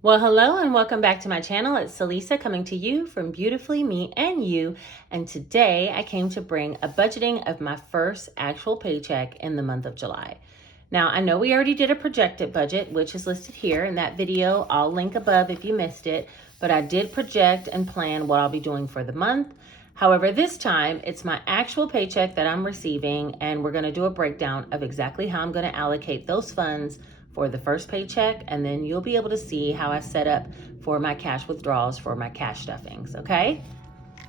Well, hello and welcome back to my channel. It's Celisa coming to you from Beautifully Me and You. And today I came to bring a budgeting of my first actual paycheck in the month of July. Now, I know we already did a projected budget, which is listed here in that video. I'll link above if you missed it, but I did project and plan what I'll be doing for the month. However, this time it's my actual paycheck that I'm receiving, and we're going to do a breakdown of exactly how I'm going to allocate those funds for the first paycheck, and then you'll be able to see how I set up for my cash withdrawals for my cash stuffings, okay?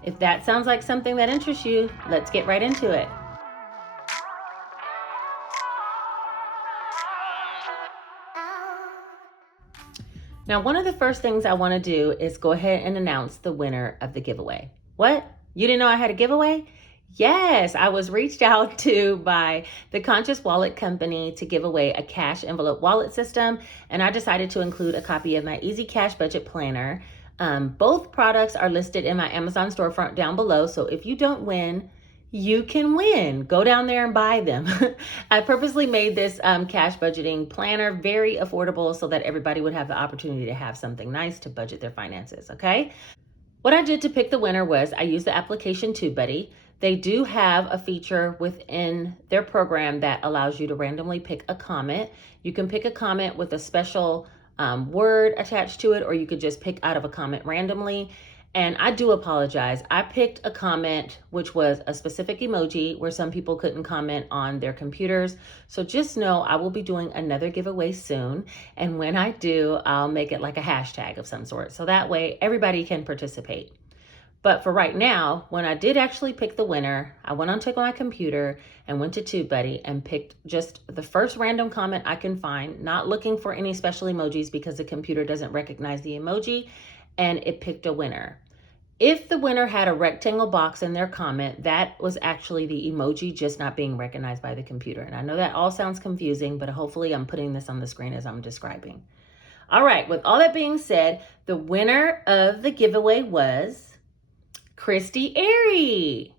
If that sounds like something that interests you, let's get right into it. Now, one of the first things I want to do is go ahead and announce the winner of the giveaway. What? You didn't know I had a giveaway? Yes, I was reached out to by the Conscious Wallet Company to give away a cash envelope wallet system, and I decided to include a copy of my Easy Cash Budget Planner. Both products are listed in my Amazon storefront down below, so if you don't win, you can win. Go down there and buy them. I purposely made this cash budgeting planner very affordable so that everybody would have the opportunity to have something nice to budget their finances, okay? What I did to pick the winner was I used the application TubeBuddy. They do have a feature within their program that allows you to randomly pick a comment. You can pick a comment with a special word attached to it, or you could just pick out of a comment randomly. And I do apologize. I picked a comment which was a specific emoji where some people couldn't comment on their computers. So just know I will be doing another giveaway soon. And when I do, I'll make it like a hashtag of some sort. So that way everybody can participate. But for right now, when I did actually pick the winner, I went onto my computer and went to TubeBuddy and picked just the first random comment I can find, not looking for any special emojis because the computer doesn't recognize the emoji, and it picked a winner. If the winner had a rectangle box in their comment, that was actually the emoji just not being recognized by the computer. And I know that all sounds confusing, but hopefully I'm putting this on the screen as I'm describing. All right, with all that being said, the winner of the giveaway was Christy Airy.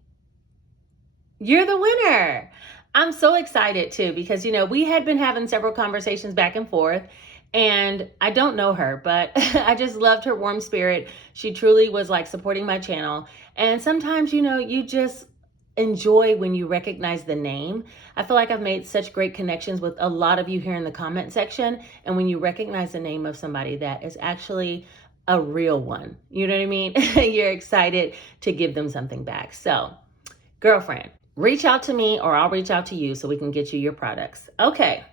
You're the winner. I'm so excited too because, we had been having several conversations back and forth, and I don't know her, but I just loved her warm spirit. She truly was like supporting my channel. And sometimes, you just enjoy when you recognize the name. I feel like I've made such great connections with a lot of you here in the comment section. And when you recognize the name of somebody that is actually a real one, you know what I mean? You're excited to give them something back. So, girlfriend, reach out to me or I'll reach out to you so we can get you your products. Okay.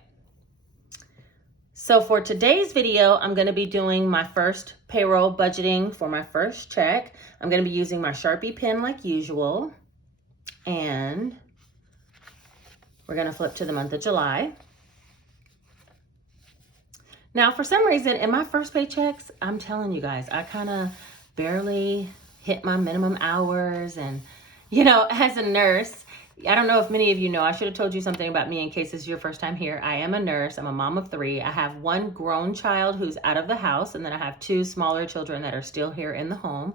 So for today's video, I'm going to be doing my first payroll budgeting for my first check. I'm going to be using my Sharpie pen like usual. And we're going to flip to the month of July. Now, for some reason, in my first paychecks, I'm telling you guys, I kind of barely hit my minimum hours. And, as a nurse, I don't know if many of you know, I should have told you something about me in case this is your first time here. I am a nurse. I'm a mom of 3. I have 1 grown child who's out of the house, and then I have 2 smaller children that are still here in the home,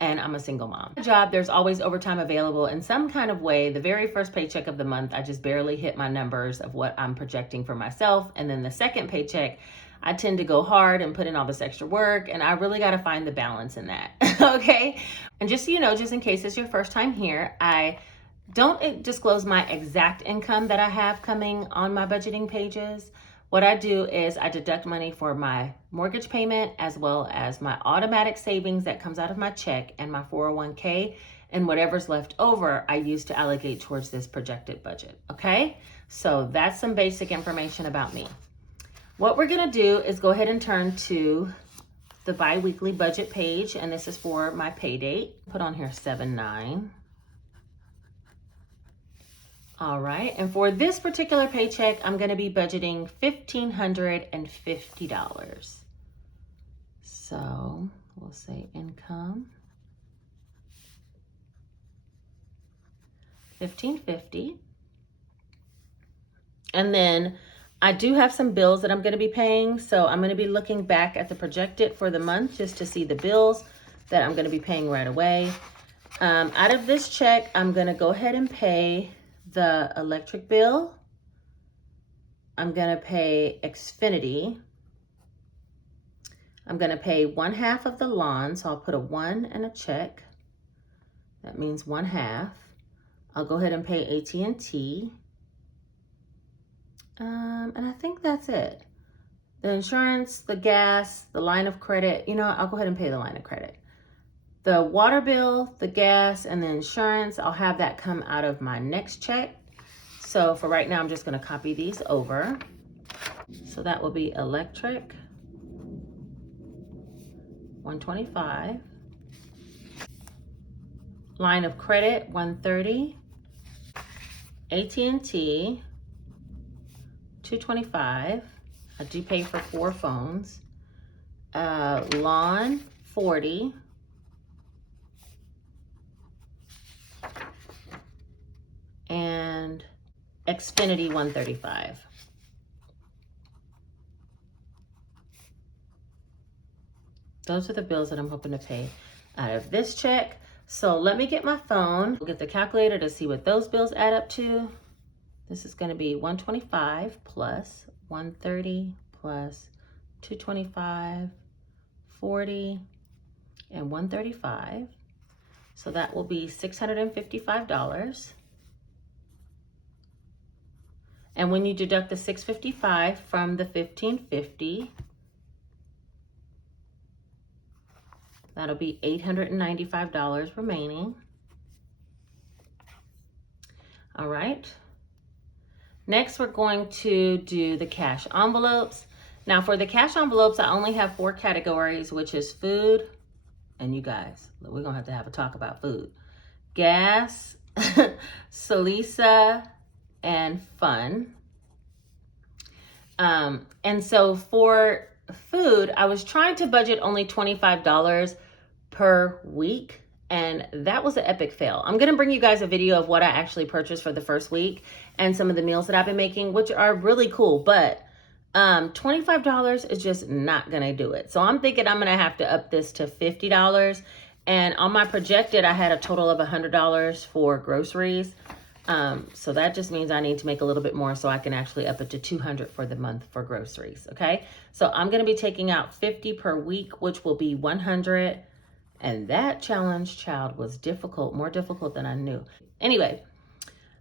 and I'm a single mom. Job, there's always overtime available in some kind of way. The very first paycheck of the month, I just barely hit my numbers of what I'm projecting for myself, and then the second paycheck, I tend to go hard and put in all this extra work, and I really got to find the balance in that, okay? And just so you know, just in case it's your first time here, I don't disclose my exact income that I have coming on my budgeting pages. What I do is I deduct money for my mortgage payment as well as my automatic savings that comes out of my check and my 401k, and whatever's left over I use to allocate towards this projected budget, okay? So that's some basic information about me. What we're gonna do is go ahead and turn to the bi-weekly budget page, and this is for my pay date. Put on here 7/9. All right, and for this particular paycheck, I'm gonna be budgeting $1,550. So we'll say income, $1,550. And then I do have some bills that I'm gonna be paying. So I'm gonna be looking back at the projected for the month just to see the bills that I'm gonna be paying right away. Out of this check, I'm gonna go ahead and pay the electric bill. I'm gonna pay Xfinity. I'm going to pay 1/2 of the lawn, so I'll put a 1 and a check. That means 1/2. I'll go ahead and pay AT&T. And I think that's it. The insurance, the gas, the line of credit, you know, I'll go ahead and pay the line of credit. The water bill, the gas, and the insurance, I'll have that come out of my next check. So for right now, I'm just going to copy these over. So that will be electric, $125. Line of credit, $130. AT&T, $225. I do pay for 4 phones. Lawn, $40. And Xfinity, $135. Those are the bills that I'm hoping to pay out of this check. So let me get my phone, get the calculator to see what those bills add up to. This is going to be $125 plus $130 plus $225, $40, and $135. So that will be $655. And when you deduct the $655 from the $1,550, that'll be $895 remaining. All right. Next, we're going to do the cash envelopes. Now for the cash envelopes, I only have 4 categories, which is food, and you guys, we're gonna have a talk about food. Gas, Salisa, and fun. And so for food, I was trying to budget only $25 per week, and that was an epic fail. I'm gonna bring you guys a video of what I actually purchased for the first week and some of the meals that I've been making, which are really cool, but $25 is just not gonna do it. So I'm thinking I'm gonna have to up this to $50. And on my projected, I had a total of $100 for groceries. So that just means I need to make a little bit more so I can actually up it to $200 for the month for groceries. Okay. So I'm going to be taking out 50 per week, which will be $100. And that challenge, child, was difficult, more difficult than I knew. Anyway,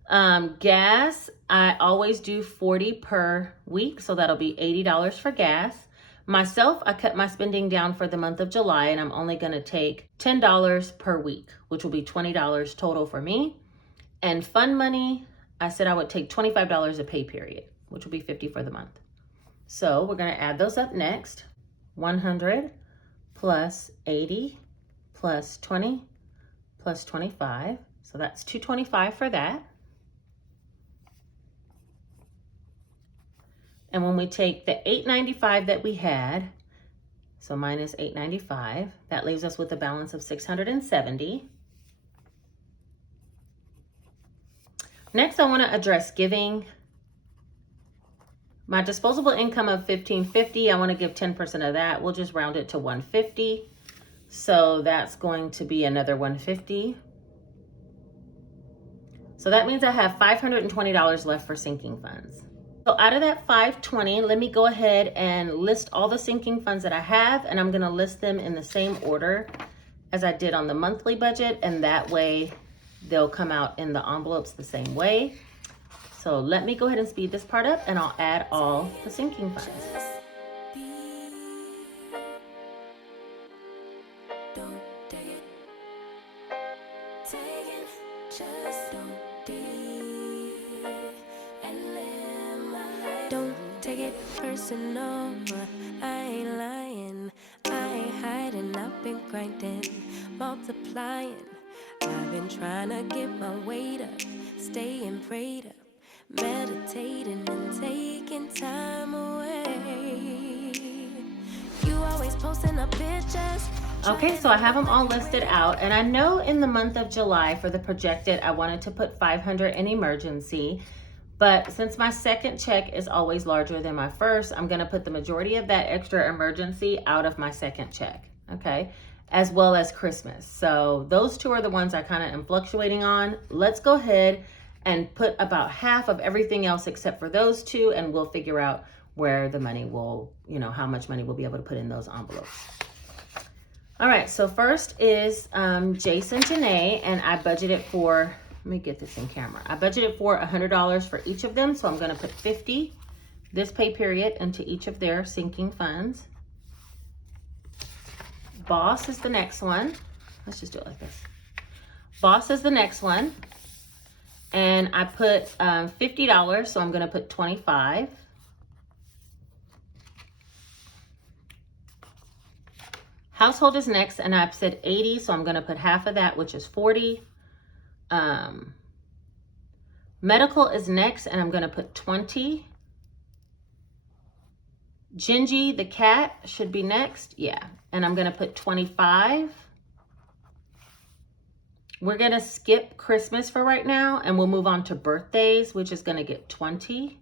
gas, I always do 40 per week. So that'll be $80 for gas. Myself, I cut my spending down for the month of July, and I'm only going to take $10 per week, which will be $20 total for me. And fun money, I said I would take $25 a pay period, which will be $50 for the month. So we're going to add those up next. 100 plus 80 plus 20 plus 25. So that's $225 for that. And when we take the $895 that we had, so minus $895, that leaves us with a balance of $670. Next, I want to address giving. My disposable income of $1,550, I want to give 10% of that. We'll just round it to $150. So that's going to be another $150. So that means I have $520 left for sinking funds. So out of that $520, let me go ahead and list all the sinking funds that I have, and I'm going to list them in the same order as I did on the monthly budget, and that way they'll come out in the envelopes the same way. So let me go ahead and speed this part up, and I'll add all the sinking funds. Don't take it personal, I ain't lying, I ain't hiding, I've been grinding, multiplying. I've been trying to get my weight up, staying prayed up, meditating and taking time away. You always posting up pictures. Okay, so I have them all listed out, and I know in the month of July for the projected, I wanted to put $500 in emergency, but since my second check is always larger than my first, I'm gonna put the majority of that extra emergency out of my second check, okay? As well as Christmas. So those two are the ones I kind of am fluctuating on. Let's go ahead and put about half of everything else except for those two, and we'll figure out where the money will, how much money we'll be able to put in those envelopes. All right, so first is Jason Janae, and I budgeted for, let me get this in camera. I budgeted for $100 for each of them, so I'm gonna put 50 this pay period into each of their sinking funds. Boss is the next one. Let's just do it like this. Boss is the next one. And I put $50, so I'm gonna put 25. Household is next, and I've said 80, so I'm gonna put half of that, which is 40. Medical is next, and I'm gonna put 20. Gingy, the cat, should be next, yeah. And I'm gonna put 25. We're gonna skip Christmas for right now, and we'll move on to birthdays, which is gonna get 20.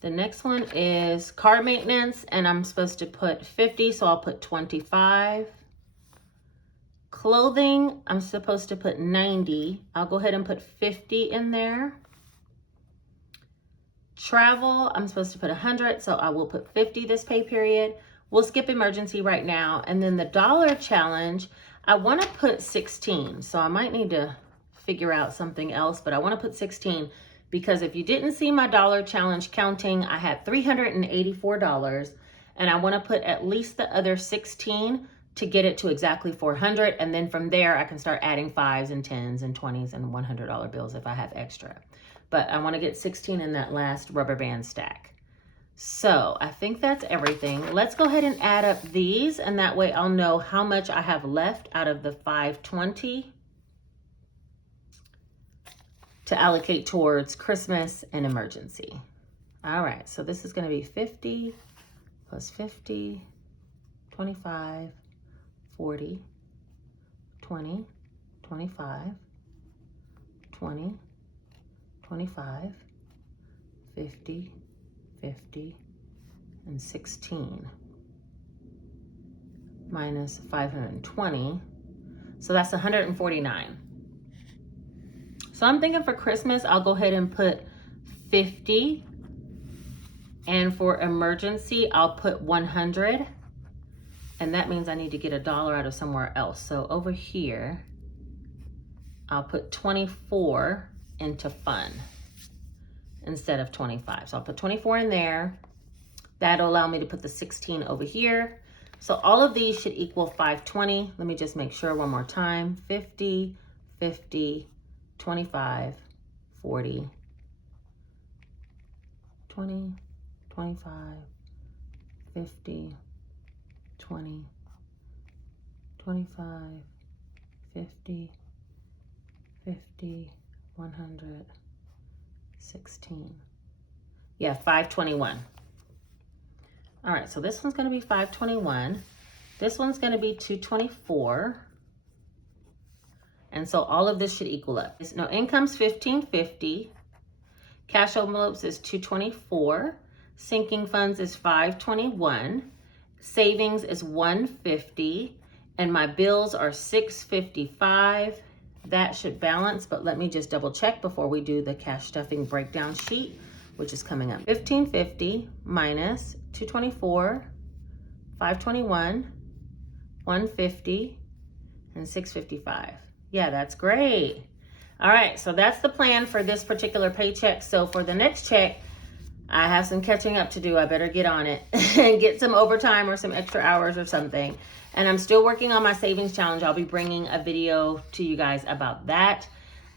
The next one is car maintenance, and I'm supposed to put 50, so I'll put 25. Clothing, I'm supposed to put 90. I'll go ahead and put 50 in there. Travel, I'm supposed to put 100, so I will put 50 this pay period. We'll skip emergency right now. And then the dollar challenge, I want to put 16, so I might need to figure out something else, but I want to put 16 because if you didn't see my dollar challenge counting, I had $384, and I want to put at least the other 16 to get it to exactly 400, and then from there I can start adding 5s and 10s and 20s and $100 bills if I have extra. But I want to get 16 in that last rubber band stack. So I think that's everything. Let's go ahead and add up these, and that way I'll know how much I have left out of the 520 to allocate towards Christmas and emergency. All right, so this is going to be 50 plus 50, 25, 40, 20, 25, 20, 25, 50, 50, and 16 minus 520. So that's 149. So I'm thinking for Christmas, I'll go ahead and put 50. And for emergency, I'll put 100. And that means I need to get $1 out of somewhere else. So over here, I'll put 24 into fun instead of 25. So I'll put 24 in there. That'll allow me to put the 16 over here. So all of these should equal 520. Let me just make sure one more time. 50, 50, 25, 40, 20, 25, 50, 20, 25, 50, 50, 100, 16. Yeah, 521. All right, so this one's gonna be 521. This one's gonna be 224. And so all of this should equal up. No, income's 1550. Cash envelopes is 224. Sinking funds is 521. Savings is 150. And my bills are 655. That should balance, but let me just double check before we do the cash stuffing breakdown sheet, which is coming up. 1550 minus 224, 521, 150, and 655. Yeah, that's great. All right, so that's the plan for this particular paycheck. So for the next check, I have some catching up to do. I better get on it and get some overtime or some extra hours or something. And I'm still working on my savings challenge. I'll be bringing a video to you guys about that.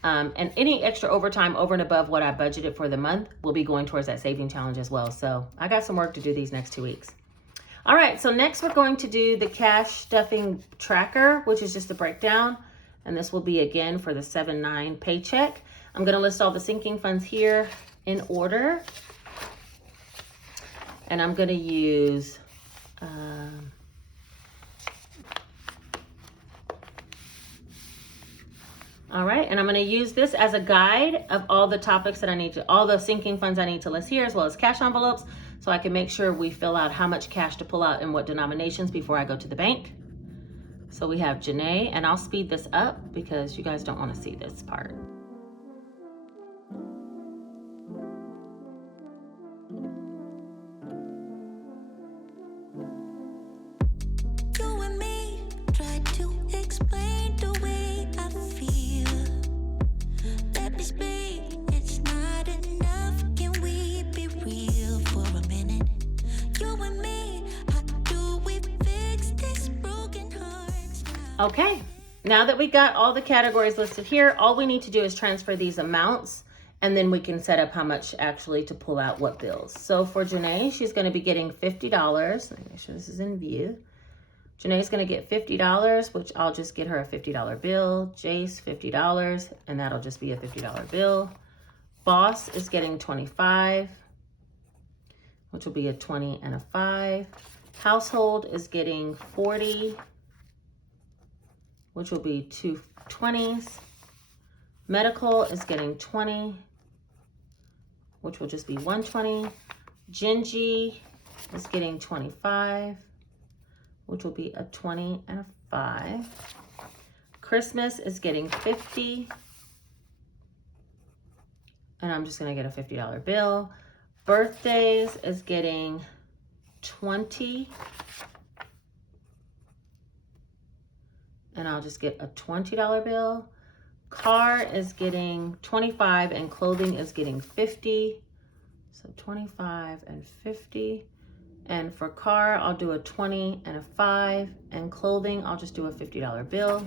And any extra overtime over and above what I budgeted for the month will be going towards that saving challenge as well. So I got some work to do these next 2 weeks. All right, so next we're going to do the cash stuffing tracker, which is just a breakdown. And this will be again for the 7/9 paycheck. I'm gonna list all the sinking funds here in order. And I'm gonna use, all right, and I'm gonna use this as a guide of all the topics that I need to, all the sinking funds I need to list here, as well as cash envelopes, so I can make sure we fill out how much cash to pull out in what denominations before I go to the bank. So we have Janae, and I'll speed this up because you guys don't want to see this part. Okay, now that we got all the categories listed here, all we need to do is transfer these amounts, and then we can set up how much actually to pull out what bills. So for Janae, she's going to be getting $50. Let me make sure this is in view. Janae's going to get $50, which I'll just get her a $50 bill. Jace, $50, and that'll just be a $50 bill. Boss is getting $25, which will be a 20 and a 5. Household is getting $40, which will be 2 20s. Medical is getting $20, which will just be 120. Gingy is getting $25, which will be a 20 and a 5. Christmas is getting $50, and I'm just gonna get a $50 bill. Birthdays is getting $20, and I'll just get a $20 bill. Car is getting $25, and clothing is getting $50. So $25 and $50. And for car, I'll do a 20 and a 5. And clothing, I'll just do a $50 bill.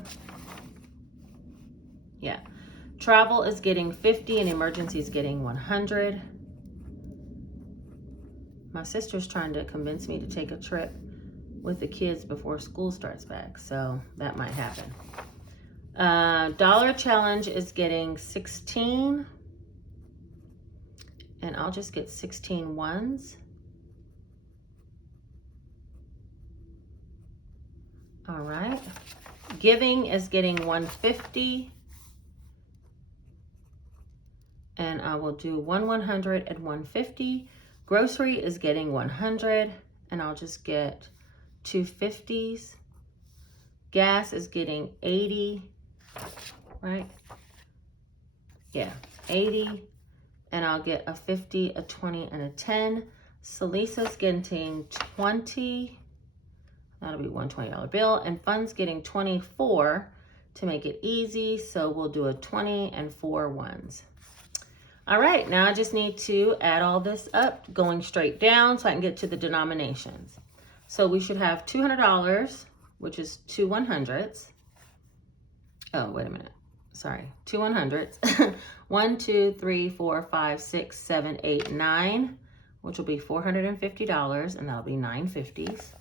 Yeah. Travel is getting $50, and emergency is getting $100. My sister's trying to convince me to take a trip with the kids before school starts back, so that might happen. Dollar Challenge is getting 16, and I'll just get 16 ones. All right. Giving is getting 150, and I will do 100 and 150. Grocery is getting 100, and I'll just get 250s. Gas is getting 80, right? Yeah, 80, and I'll get a 50, a 20, and a 10. Salisa's getting 20. That'll be $120 bill, and Fun's getting 24 to make it easy, so we'll do a 20 and 4 ones. All right, now I just need to add all this up, going straight down so I can get to the denominations. So we should have $200, which is 2 100s. Oh, wait a minute. Sorry, 2 100s. 1, 2, 3, 4, 5, 6, 7, 8, 9, which will be $450, and that'll be 9 50s.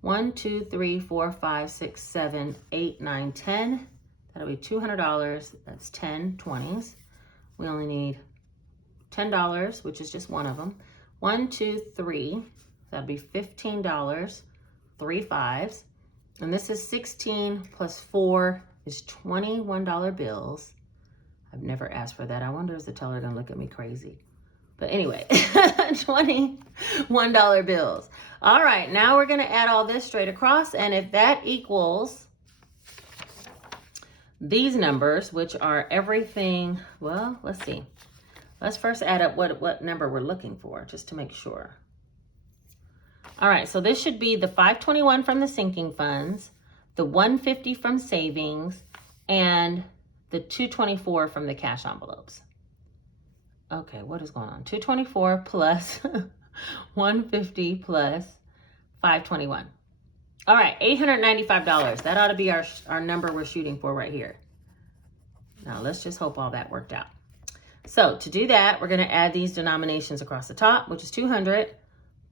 1, 2, 3, 4, 5, 6, 7, 8, 9, 10. That'll be $200. That's 10 20s. We only need $10, which is just one of them. 1, 2, 3. That'd be $15. 3 5s. And this is 16 plus 4 is $21 bills. I've never asked for that. I wonder is the teller gonna look at me crazy? But anyway, $21 bills. All right, now we're gonna add all this straight across, and if that equals these numbers, which are everything, well, let's see. Let's first add up what number we're looking for, just to make sure. All right, so this should be the 521 from the sinking funds, the 150 from savings, and the 224 from the cash envelopes. Okay, what is going on? 224 plus 150 plus 521. All right, $895. That ought to be our number we're shooting for right here. Now let's just hope all that worked out. So to do that, we're going to add these denominations across the top, which is 200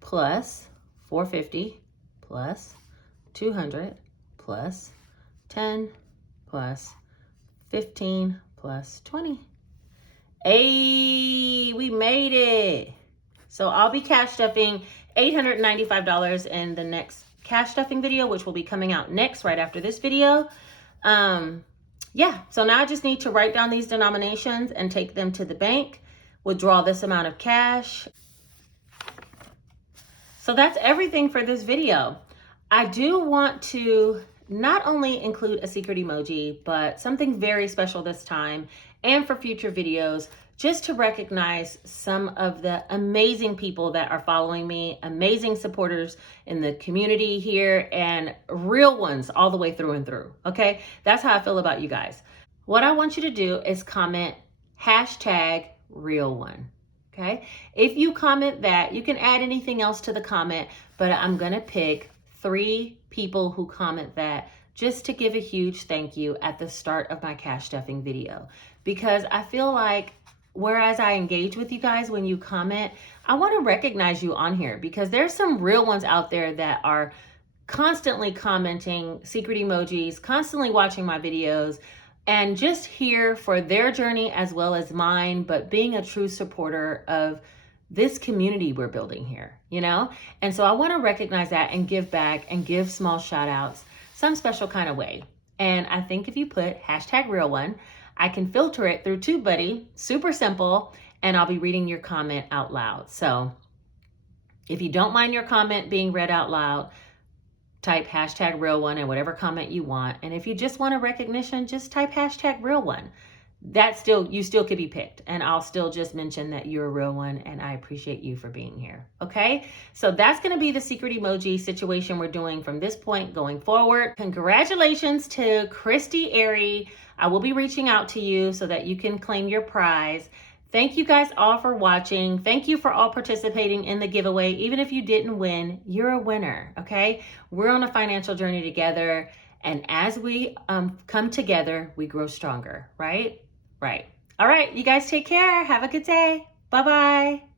plus 450 plus 200 plus 10 plus 15 plus 20. Hey, we made it. So I'll be cash stuffing $895 in the next cash stuffing video, which will be coming out next, right after this video. Yeah, so now I just need to write down these denominations and take them to the bank, withdraw this amount of cash. So that's everything for this video. I do want to not only include a secret emoji, but something very special this time and for future videos, just to recognize some of the amazing people that are following me, amazing supporters in the community here, and real ones all the way through and through, okay? That's how I feel about you guys. What I want you to do is comment #real1, okay? If you comment that, you can add anything else to the comment, but I'm gonna pick 3 people who comment that just to give a huge thank you at the start of my cash stuffing video, because I feel like whereas I engage with you guys when you comment, I want to recognize you on here because there's some real ones out there that are constantly commenting secret emojis, constantly watching my videos, and just here for their journey as well as mine, but being a true supporter of this community we're building here, you know? And so I want to recognize that and give back and give small shout outs some special kind of way. And I think if you put hashtag real one, I can filter it through TubeBuddy, super simple, and I'll be reading your comment out loud. So if you don't mind your comment being read out loud, type hashtag real one and whatever comment you want. And if you just want a recognition, just type hashtag real one. You still could be picked, and I'll still just mention that you're a real one and I appreciate you for being here. Okay, so that's going to be the secret emoji situation we're doing from this point going forward. Congratulations to Christy Airy. I will be reaching out to you so that you can claim your prize. Thank you guys all for watching. Thank you for all participating in the giveaway. Even if you didn't win, you're a winner. Okay, we're on a financial journey together, and as we come together, we grow stronger. Right. All right, you guys take care. Have a good day. Bye-bye.